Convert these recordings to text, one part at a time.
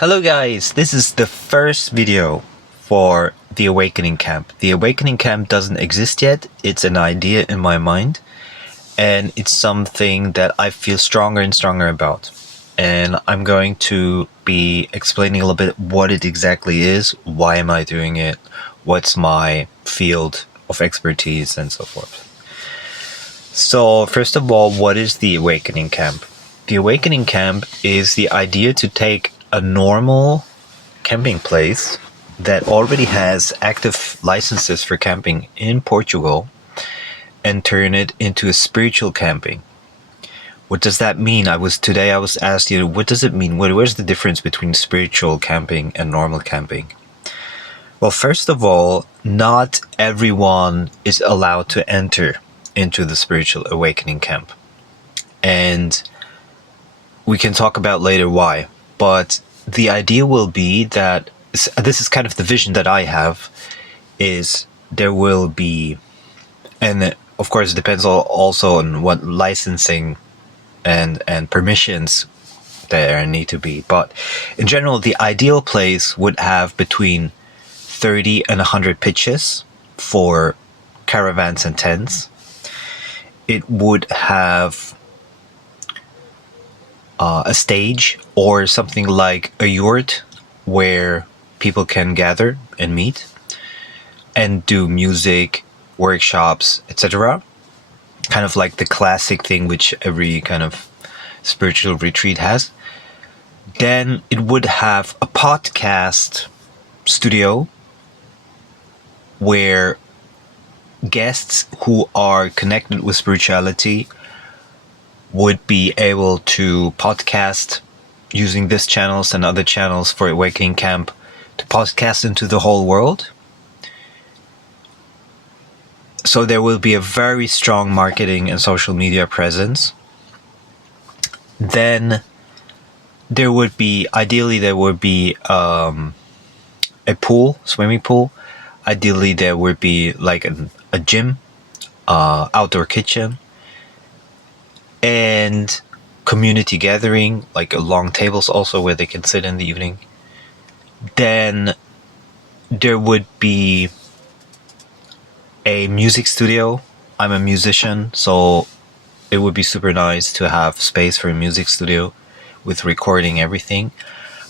Hello guys, this is the first video for the Awakening Camp. The Awakening Camp doesn't exist yet, it's an idea in my mind, and it's something that I feel stronger and stronger about. And I'm going to be explaining a little bit what it exactly is, why am I doing it, what's my field of expertise, and so forth. So first of all, what is the Awakening Camp? The Awakening Camp is the idea to take a normal camping place that already has active licenses for camping in Portugal and turn it into a spiritual camping. What does that mean? I was asked, what does it mean? Where's the difference between spiritual camping and normal camping? Well, first of all, not everyone is allowed to enter into the spiritual awakening camp. And we can talk about later why. But the idea will be that this is kind of the vision that I have, is there will be, and of course it depends also on what licensing and permissions there need to be. But in general, the ideal place would have between 30 and 100 pitches for caravans and tents. It would have a stage or something like a yurt where people can gather and meet and do music, workshops, etc. Kind of like the classic thing which every kind of spiritual retreat has. Then it would have a podcast studio where guests who are connected with spirituality would be able to podcast using this channels and other channels for Awakening Camp to podcast into the whole world. So there will be a very strong marketing and social media presence. Then there would be a pool, swimming pool. Ideally there would be like a gym, outdoor kitchen, and community gathering, like long tables also where they can sit in the evening. Then there would be a music studio. I'm a musician, so it would be super nice to have space for a music studio with recording everything,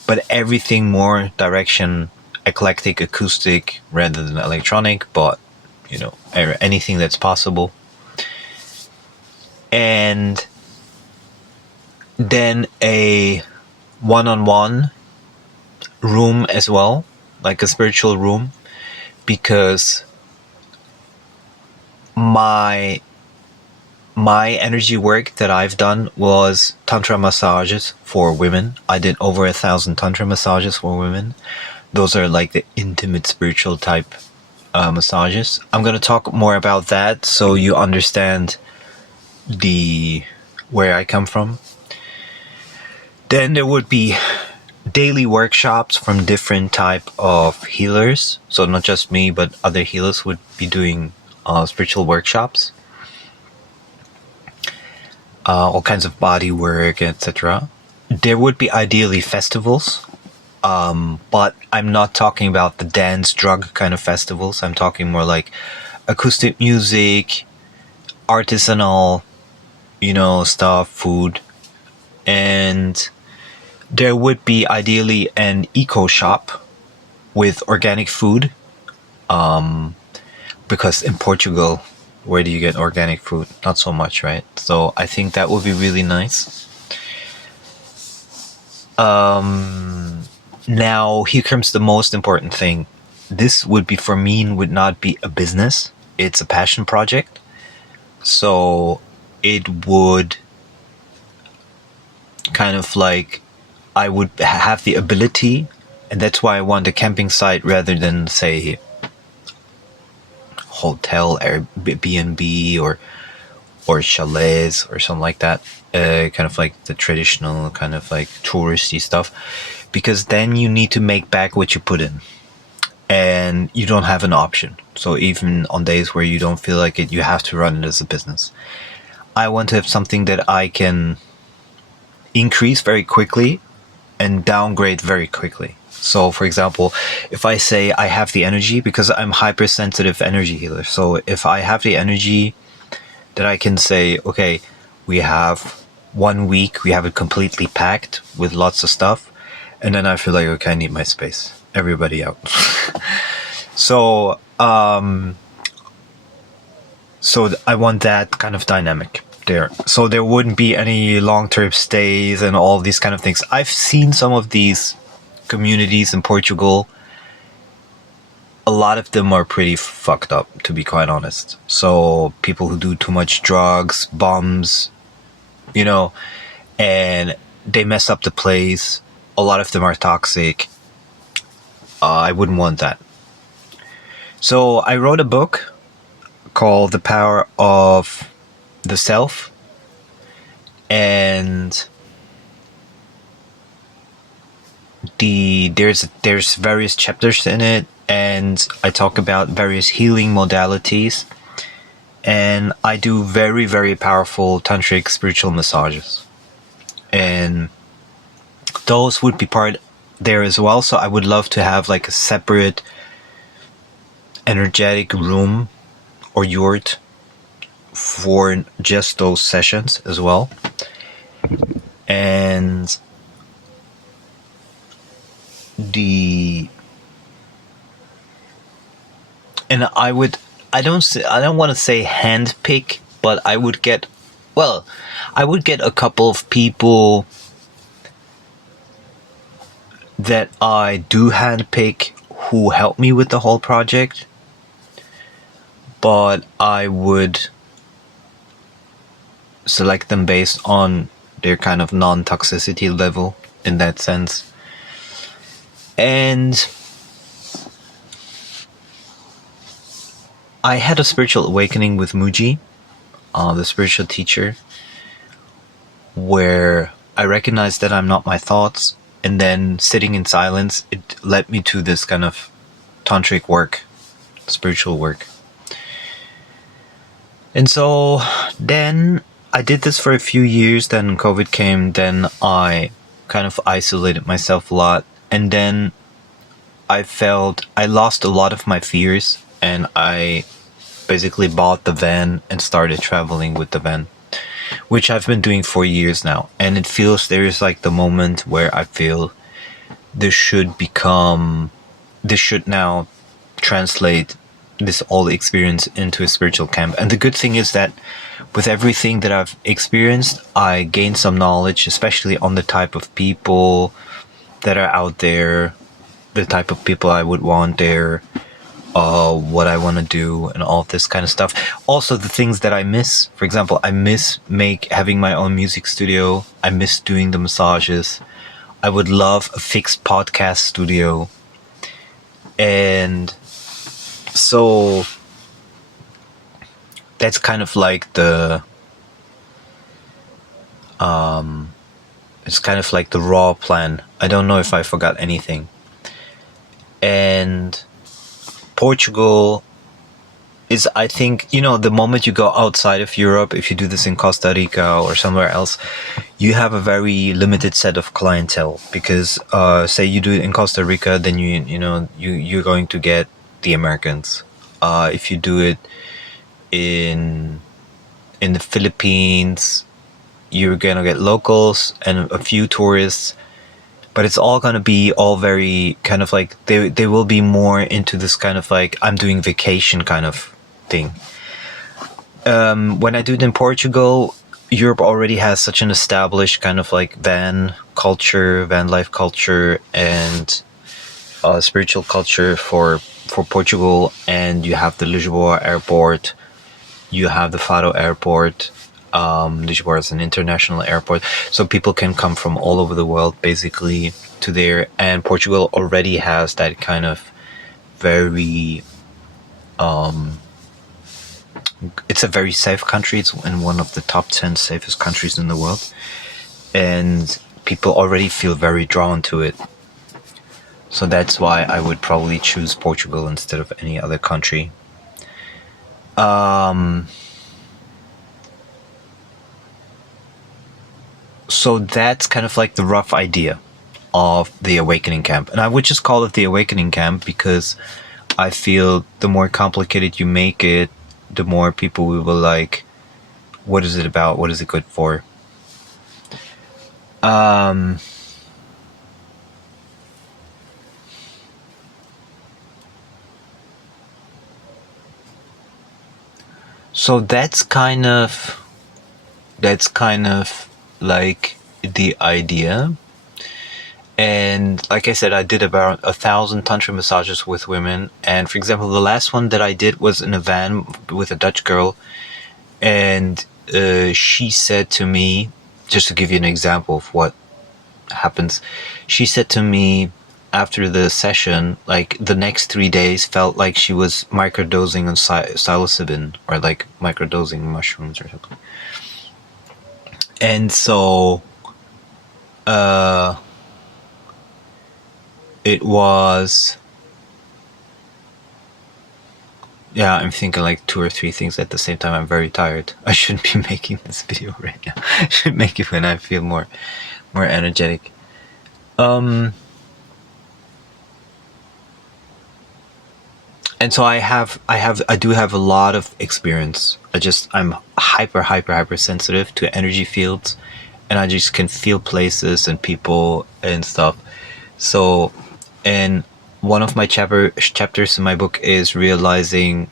but everything more direction eclectic, acoustic rather than electronic, but anything that's possible. And then a one-on-one room as well, like a spiritual room, because my energy work that I've done was tantra massages for women. I did over 1,000 tantra massages for women. Those are like the intimate spiritual type massages. I'm going to talk more about that so you understand where I come from. Then there would be daily workshops from different type of healers. So not just me, but other healers would be doing spiritual workshops. All kinds of body work, etc. There would be ideally festivals, but I'm not talking about the dance drug kind of festivals. I'm talking more like acoustic music, artisanal, stuff, food. And there would be ideally an eco shop with organic food, because in Portugal, where do you get organic food? Not so much, right? So I think that would be really nice. Now here comes the most important thing. This would not be a business. It's a passion project. So it would kind of like, I would have the ability, and that's why I want a camping site rather than, say, hotel, Airbnb or chalets or something like that. Kind of like the traditional kind of like touristy stuff, because then you need to make back what you put in, and you don't have an option. So even on days where you don't feel like it, you have to run it as a business. I want to have something that I can increase very quickly and downgrade very quickly. So, for example, if I say I have the energy, because I'm hypersensitive energy healer. So if I have the energy that I can say, okay, we have 1 week, we have it completely packed with lots of stuff. And then I feel like, okay, I need my space. Everybody out. So, I want that kind of dynamic there. So there wouldn't be any long-term stays and all these kind of things. I've seen some of these communities in Portugal. A lot of them are pretty fucked up, to be quite honest. So people who do too much drugs, bums, you know, and they mess up the place. A lot of them are toxic. I wouldn't want that. So I wrote a book called The Power of the Self, and there's various chapters in it, and I talk about various healing modalities, and I do very, very powerful tantric spiritual massages, and those would be part there as well. So I would love to have like a separate energetic room or yurt for just those sessions as well. And I don't want to say handpick, but I would get a couple of people that I do handpick who help me with the whole project, but I would select them based on their kind of non-toxicity level in that sense. And I had a spiritual awakening with Muji, the spiritual teacher, where I recognized that I'm not my thoughts, and then sitting in silence, it led me to this kind of tantric work, spiritual work. And so then I did this for a few years, then COVID came, then I kind of isolated myself a lot, and then I felt I lost a lot of my fears, and I basically bought the van and started traveling with the van, which I've been doing for years now. And it feels there is like the moment where I feel this should now translate this all experience into a spiritual camp. And the good thing is that with everything that I've experienced, I gained some knowledge, especially on the type of people that are out there, the type of people I would want there, what I want to do, and all of this kind of stuff. Also, the things that I miss. For example, I miss having my own music studio. I miss doing the massages. I would love a fixed podcast studio. And so that's kind of like it's kind of like the raw plan. I don't know if I forgot anything. And Portugal is, I think, the moment you go outside of Europe, if you do this in Costa Rica or somewhere else, you have a very limited set of clientele, because say you do it in Costa Rica, then you're going to get the Americans. If you do it in the Philippines, you're gonna get locals and a few tourists, but it's all gonna be all very kind of like they will be more into this kind of like I'm doing vacation kind of thing. When I do it in Portugal, Europe already has such an established kind of like van life culture, and spiritual culture for Portugal. And you have the Lisboa airport, you have the Faro airport. Lisboa is an international airport, so people can come from all over the world basically to there. And Portugal already has that kind of very it's a very safe country. It's in one of the top 10 safest countries in the world, and people already feel very drawn to it. So that's why I would probably choose Portugal instead of any other country. So that's kind of like the rough idea. of the Awakening Camp. And I would just call it the Awakening Camp because I feel the more complicated you make it, the more people will be like, what is it about? What is it good for? So that's kind of like the idea. And like I said, I did about 1,000 tantra massages with women. And for example, the last one that I did was in a van with a Dutch girl. And she said to me, just to give you an example of what happens, she said to me after the session, like the next 3 days felt like she was microdosing on psilocybin or like microdosing mushrooms or something. And so it was, yeah, I'm thinking like 2 or 3 things at the same time. I'm very tired. I shouldn't be making this video right now. I should make it when I feel more energetic. And so I do have a lot of experience. I'm hyper sensitive to energy fields, and I just can feel places and people and stuff. So, and one of my chapters in my book is recognizing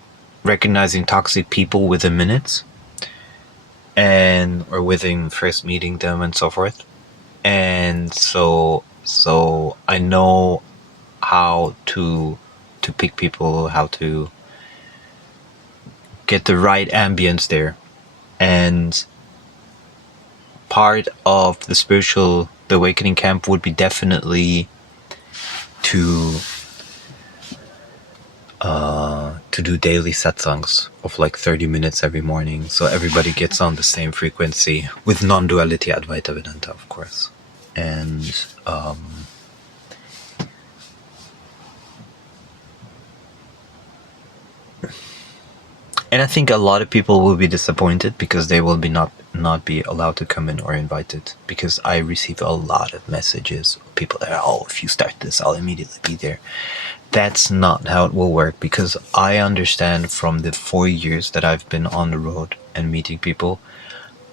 toxic people within minutes, or within first meeting them and so forth. And so I know how to pick people, how to get the right ambience there. And part of the Awakening Camp would be definitely to do daily satsangs of like 30 minutes every morning, so everybody gets on the same frequency with non-duality Advaita Vedanta, of course. And I think a lot of people will be disappointed because they will be not be allowed to come in or invited, because I receive a lot of messages of people that are, oh, if you start this, I'll immediately be there. That's not how it will work, because I understand from the 4 years that I've been on the road and meeting people,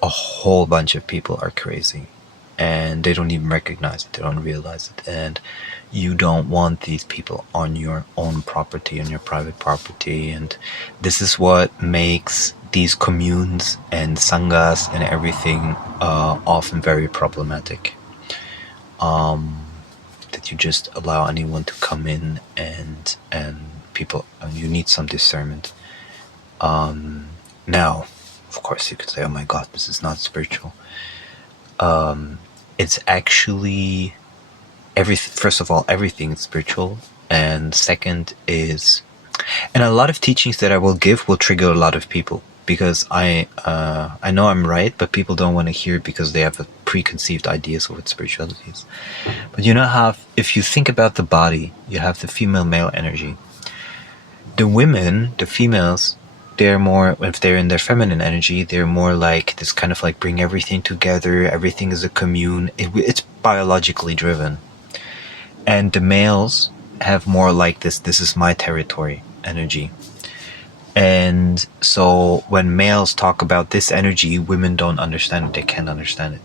a whole bunch of people are crazy and they don't even recognize it, they don't realize it. And you don't want these people on your own property, on your private property. And this is what makes these communes and sanghas and everything often very problematic. That you just allow anyone to come in, and people, you need some discernment. Now, of course, you could say, oh my god, this is not spiritual. It's actually first of all, everything is spiritual, and second is, and a lot of teachings that I will give will trigger a lot of people, because I know I'm right, but people don't want to hear it because they have a preconceived ideas of what spirituality is. But you know how, if you think about the body, you have the female-male energy. The women, the females, they're more, if they're in their feminine energy, they're more like this kind of like bring everything together, everything is a commune, it's biologically driven. And the males have more like this is my territory energy. And so when males talk about this energy, women don't understand it, they can't understand it.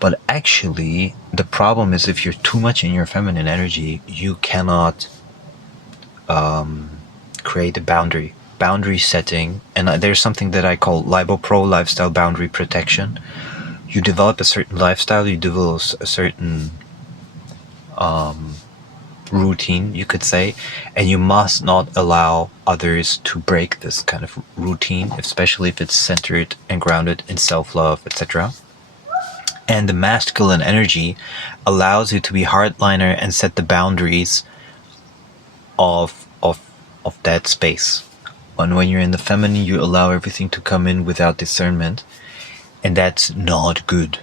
But actually, the problem is, if you're too much in your feminine energy, you cannot create a boundary setting. And there's something that I call LiboPro, lifestyle boundary protection. You develop a certain lifestyle, you develop a certain routine, you could say, and you must not allow others to break this kind of routine, especially if it's centered and grounded in self-love, etc. And the masculine energy allows you to be hardliner and set the boundaries of that space. And when you're in the feminine, you allow everything to come in without discernment, and that's not good.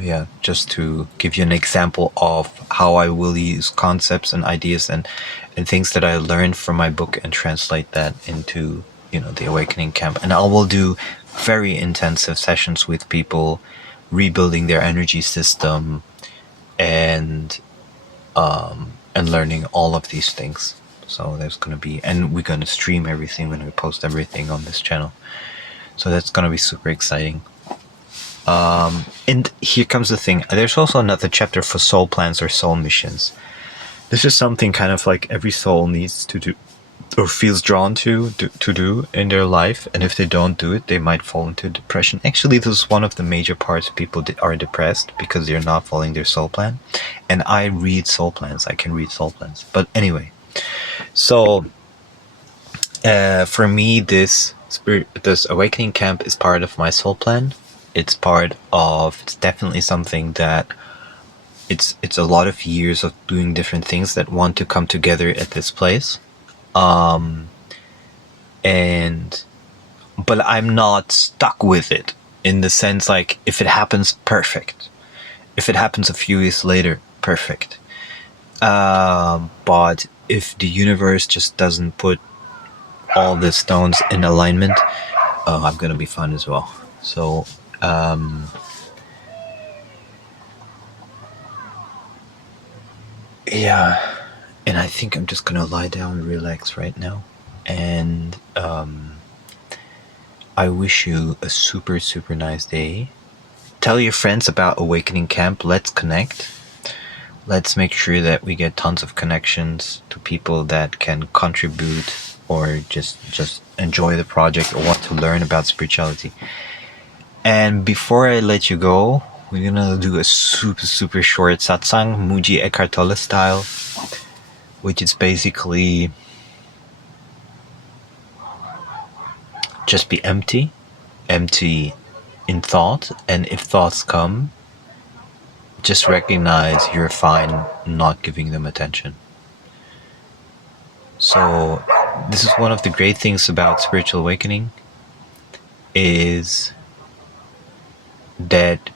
Yeah, just to give you an example of how I will use concepts and ideas and things that I learned from my book and translate that into, the Awakening Camp. And I will do very intensive sessions with people, rebuilding their energy system, and learning all of these things. So there's gonna be, and we're gonna stream everything when we post everything on this channel. So that's gonna be super exciting. And here comes the thing. There's also another chapter for soul plans or soul missions. This is something kind of like every soul needs to do or feels drawn to do in their life, and if they don't do it, they might fall into depression. Actually, this is one of the major parts. People are depressed because they're not following their soul plan. And I read soul plans. I can read soul plans. But anyway, so for me, this awakening camp is part of my soul plan. It's definitely something that it's a lot of years of doing different things that want to come together at this place. But I'm not stuck with it, in the sense, like, if it happens, perfect. If it happens a few years later, perfect. But if the universe just doesn't put all the stones in alignment, I'm gonna be fine as well. So yeah, and I think I'm just gonna lie down and relax right now. And I wish you a super, super nice day. Tell your friends about Awakening Camp. Let's connect. Let's make sure that we get tons of connections to people that can contribute or just enjoy the project or want to learn about spirituality. And before I let you go, we're gonna do a super, super short satsang, Muji Eckhart Tolle style, which is basically just be empty in thought, and if thoughts come, just recognize you're fine not giving them attention. So this is one of the great things about spiritual awakening, is that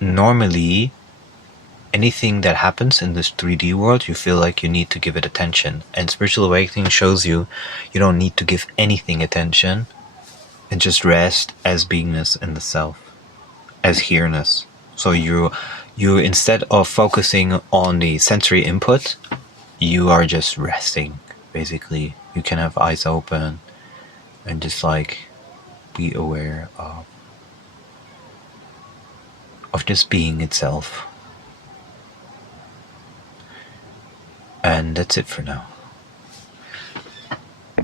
normally anything that happens in this 3D world, you feel like you need to give it attention. And spiritual awakening shows you don't need to give anything attention, and just rest as beingness in the self, as here-ness. So you instead of focusing on the sensory input, you are just resting. Basically, you can have eyes open and just like be aware of just being itself. And that's it for now.